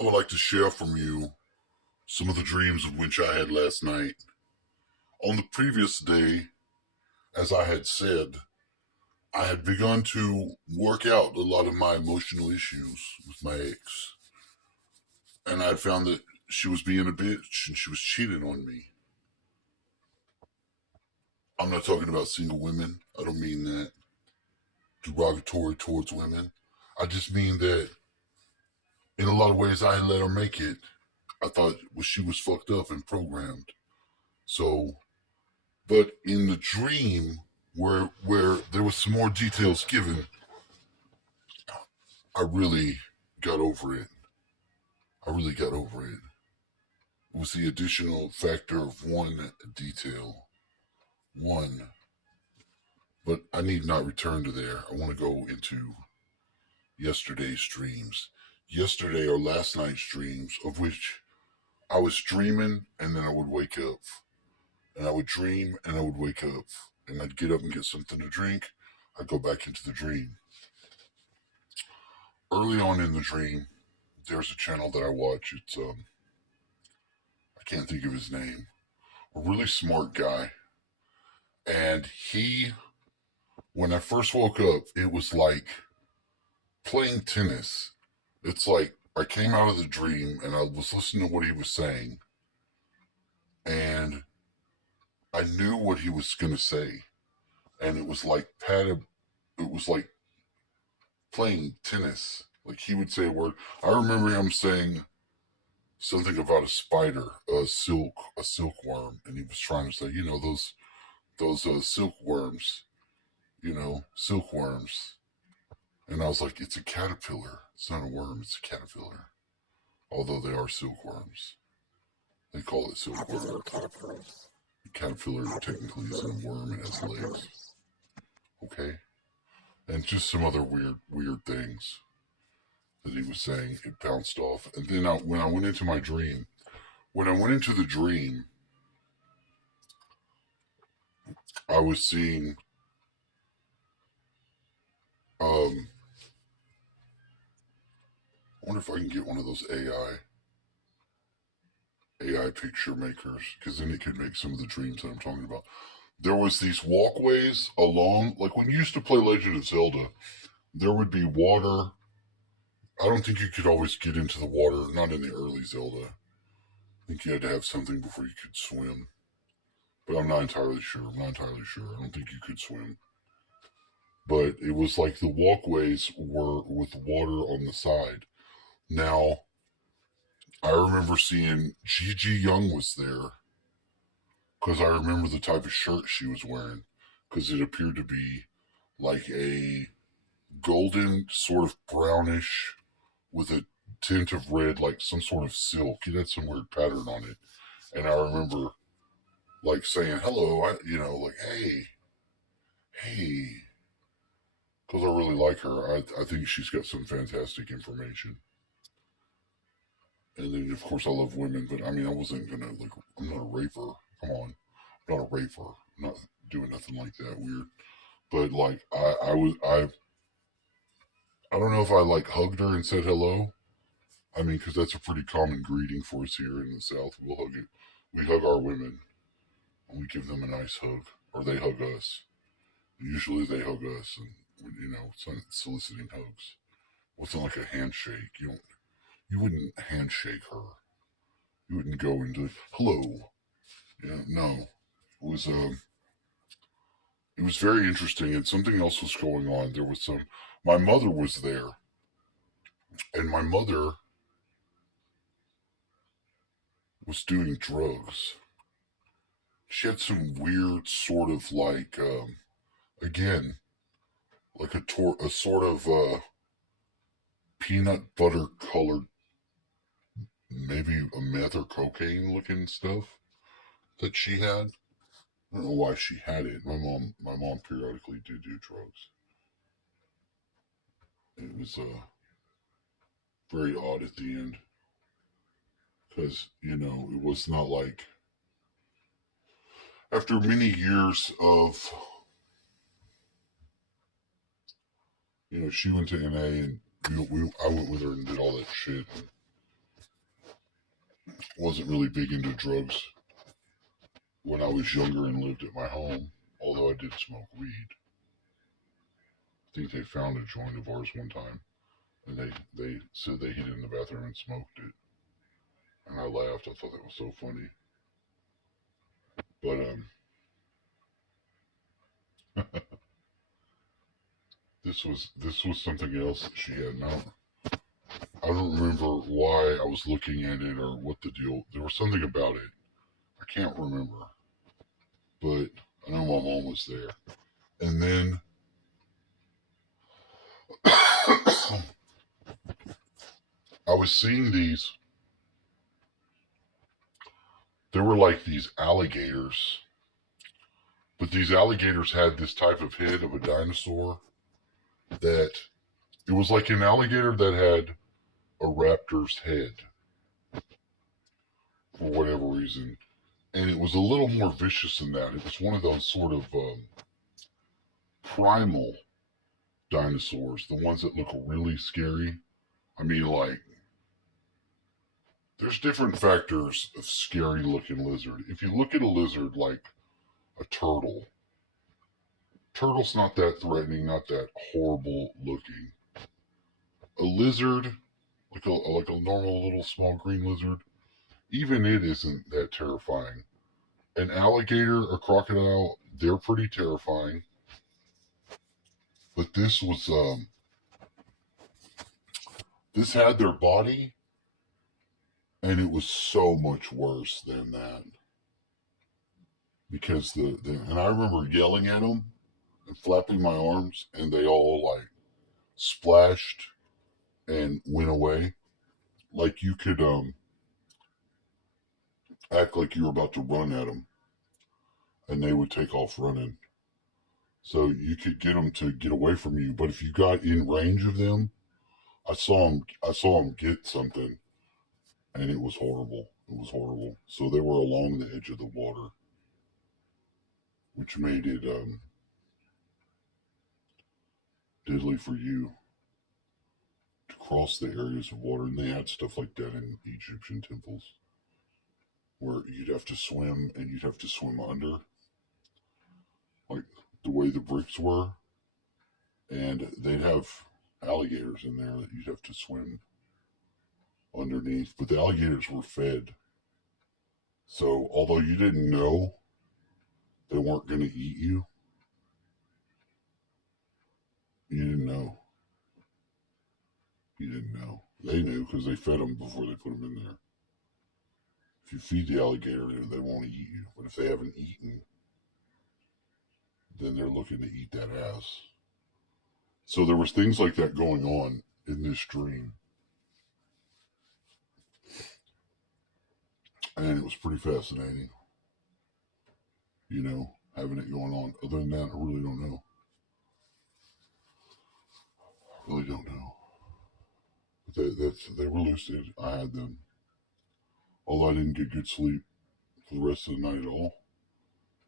I would like to share from you some of the dreams of which I had last night. On the previous day, as I had said, I had begun to work out a lot of my emotional issues with my ex. And I had found that she was being a bitch and she was cheating on me. I'm not talking about single women. I don't mean that derogatory towards women. I just mean that in a lot of ways I had let her make it. I thought she was fucked up and programmed. So but in the dream where there was some more details given, I really got over it. I really got over it. It was the additional factor of one detail. One. But I need not return to there. I want to go into yesterday's dreams. Yesterday or last night's dreams, of which I was dreaming and then I would wake up. And I would dream and I would wake up. And I'd get up and get something to drink. I'd go back into the dream. Early on in the dream, there's a channel that I watch. It's I can't think of his name. A really smart guy. And when I first woke up, it was like playing tennis. It's like I came out of the dream and I was listening to what he was saying, and I knew what he was gonna say, and it was like it was like playing tennis. Like he would say a word. I remember him saying something about a spider, a silkworm, and he was trying to say, those silkworms, silkworms. And I was like, it's a caterpillar. It's not a worm. It's a caterpillar. Although they are silkworms, they call it silkworm. The caterpillar technically isn't a worm. It has legs. Okay, and just some other weird things that he was saying. It bounced off, and then when I went into my dream, when I went into the dream, I was seeing um I wonder if I can get one of those AI picture makers, because then it could make some of the dreams that I'm talking about. There was these walkways along, like when you used to play Legend of Zelda, there would be water. I don't think you could always get into the water, not in the early Zelda. I think you had to have something before you could swim. But I'm not entirely sure. I'm not entirely sure. I don't think you could swim. But it was like the walkways were with water on the side. Now, I remember seeing Gigi Young was there because I remember the type of shirt she was wearing, because it appeared to be like a golden, sort of brownish, with a tint of red, like some sort of silk. It had some weird pattern on it. And I remember like saying hello, like hey, because I really like her. I think she's got some fantastic information. And then of course I love women, but I mean I wasn't gonna like, I'm not a raper. Come on, I'm not a raper. I'm not doing nothing like that weird. But like I don't know if I like hugged her and said hello. I mean, because that's a pretty common greeting for us here in the South. We'll hug it. We hug our women and we give them a nice hug, or they hug us. Usually they hug us, and it's not soliciting hugs. Well, it's not like a handshake. You wouldn't handshake her. You wouldn't go into hello. Yeah, no. It was it was very interesting, and something else was going on. There was some. My mother was there, and my mother was doing drugs. She had some weird sort of like again like a sort of peanut butter colored, maybe a meth or cocaine looking stuff that she had. I don't know why she had it. My mom periodically did do drugs. It was very odd at the end, because it was not like after many years of she went to NA, and I went with her and did all that shit. Wasn't really big into drugs when I was younger and lived at my home, although I did smoke weed. I think they found a joint of ours one time, and they said they hid it in the bathroom and smoked it. And I laughed. I thought that was so funny. But this was something else that she had. Now I don't remember why I was looking at it or what the deal. There was something about it. I can't remember, but I know my mom was there. And then I was seeing these. There were like these alligators, but these alligators had this type of head of a dinosaur that it was like an alligator that had a raptor's head for whatever reason. And it was a little more vicious than that. It was one of those sort of primal dinosaurs, the ones that look really scary. I mean, like, there's different factors of scary looking lizard. If you look at a lizard like a turtle, turtle's not that threatening, not that horrible looking. A lizard, like a normal little small green lizard, even it isn't that terrifying. An alligator, a crocodile, they're pretty terrifying. But this had their body, and it was so much worse than that. Because and I remember yelling at them and flapping my arms, and they all like splashed and went away. Like you could act like you were about to run at them, and they would take off running. So you could get them to get away from you, but if you got in range of them, I saw them get something, and it was horrible. It was horrible. So they were along the edge of the water, which made it deadly for you to cross the areas of water. And they had stuff like that in Egyptian temples, where you'd have to swim and you'd have to swim under, like the way the bricks were, and they'd have alligators in there that you'd have to swim underneath. But the alligators were fed, so although you didn't know they weren't going to eat you, you didn't know. You didn't know. They knew because they fed them before they put them in there. If you feed the alligator, they won't eat you. But if they haven't eaten, then they're looking to eat that ass. So there was things like that going on in this dream, and it was pretty fascinating. Having it going on. Other than that, I really don't know. Really don't know. But they were lucid. I had them. Although I didn't get good sleep for the rest of the night at all.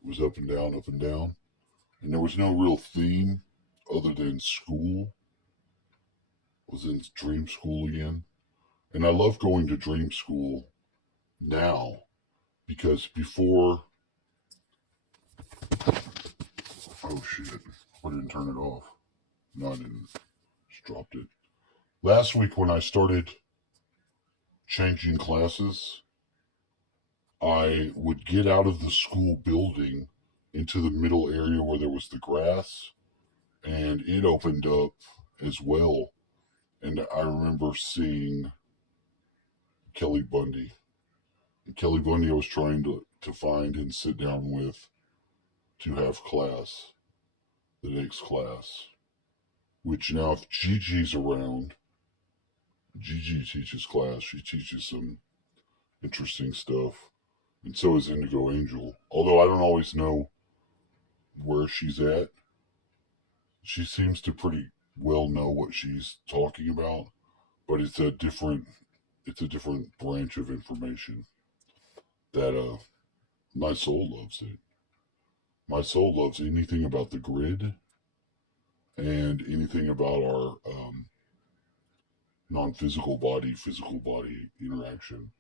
It was up and down, up and down. And there was no real theme other than school. I was in dream school again. And I love going to dream school now because before. Oh shit. I didn't turn it off. No, I didn't. Just dropped it. Last week when I started changing classes, I would get out of the school building into the middle area where there was the grass, and it opened up as well. And I remember seeing Kelly Bundy. And Kelly Bundy I was trying to find and sit down with to have class, the next class. Which now, if Gigi's around, Gigi teaches class. She teaches some interesting stuff. And so is Indigo Angel. Although I don't always know where she's at, she seems to pretty well know what she's talking about. But it's a different branch of information that my soul loves it. My soul loves anything about the grid and anything about our non-physical body, physical body interaction.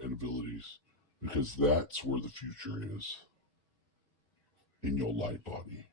and abilities, because that's where the future is, in your light body.